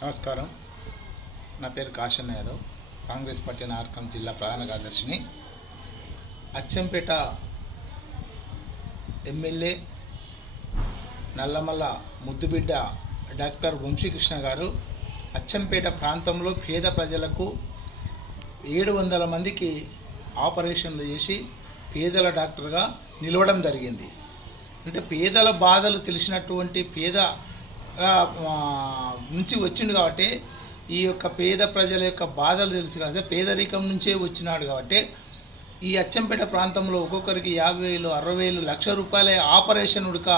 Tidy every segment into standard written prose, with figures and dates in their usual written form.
నమస్కారం. నా పేరు కాశన్ యాదవ్, కాంగ్రెస్ పార్టీ నార్కం జిల్లా ప్రధాన కార్యదర్శిని. అచ్చంపేట ఎమ్మెల్యే నల్లమల్ల ముద్దుబిడ్డ డాక్టర్ వంశీకృష్ణ గారు అచ్చంపేట ప్రాంతంలో పేద ప్రజలకు 700 మందికి ఆపరేషన్లు చేసి పేదల డాక్టర్గా నిలవడం జరిగింది. అంటే పేదల బాధలు తెలిసినటువంటి పేద నుంచి వచ్చిండు కాబట్టి ఈ యొక్క పేద ప్రజల యొక్క బాధలు తెలుసు కదా, పేదరికం నుంచే వచ్చినాడు కాబట్టి ఈ అచ్చంపేట ప్రాంతంలో ఒక్కొక్కరికి 50,000, 60,000, లక్ష రూపాయల ఆపరేషన్ ఉడక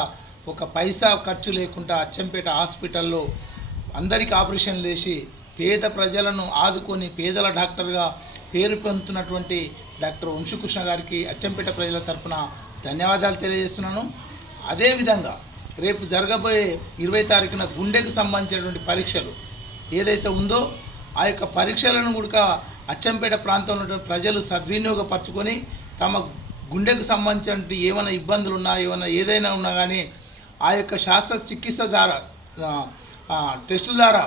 ఒక పైసా ఖర్చు లేకుండా అచ్చంపేట హాస్పిటల్లో అందరికీ ఆపరేషన్లు చేసి పేద ప్రజలను ఆదుకొని పేదల డాక్టర్గా పేరు పొందుతున్నటువంటి డాక్టర్ వంశీకృష్ణ గారికి అచ్చంపేట ప్రజల తరఫున ధన్యవాదాలు తెలియజేస్తున్నాను. అదేవిధంగా రేపు జరగబోయే 20 తారీఖున గుండెకు సంబంధించినటువంటి పరీక్షలు ఏదైతే ఉందో ఆ యొక్క పరీక్షలను కూడా అచ్చంపేట ప్రాంతంలో ప్రజలు సద్వినియోగపరచుకొని తమ గుండెకు సంబంధించినటువంటి ఏమైనా ఇబ్బందులు ఉన్నా ఏదైనా ఉన్నా కానీ ఆ యొక్క చికిత్స ద్వారా టెస్టుల ద్వారా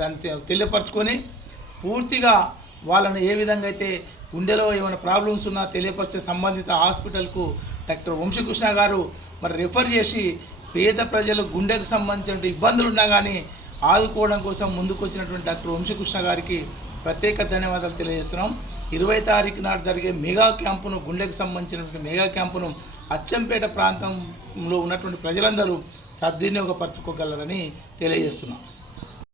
దాన్ని తెలియపరచుకొని పూర్తిగా వాళ్ళని ఏ విధంగా అయితే గుండెలో ఏమైనా ప్రాబ్లమ్స్ ఉన్నా తెలియపరిచే సంబంధిత హాస్పిటల్కు డాక్టర్ వంశీకృష్ణ గారు మరి రెఫర్ చేసి పేద ప్రజలు గుండెకు సంబంధించిన ఇబ్బందులు ఉన్నా కానీ ఆదుకోవడం కోసం ముందుకు వచ్చినటువంటి డాక్టర్ వంశీకృష్ణ గారికి ప్రత్యేక ధన్యవాదాలు తెలియజేస్తున్నాం. 20 తారీఖు నాడు జరిగే మెగా క్యాంపును, గుండెకు సంబంధించినటువంటి మెగా క్యాంపును అచ్చంపేట ప్రాంతంలో ఉన్నటువంటి ప్రజలందరూ సద్వినియోగపరచుకోగలరని తెలియజేస్తున్నాం.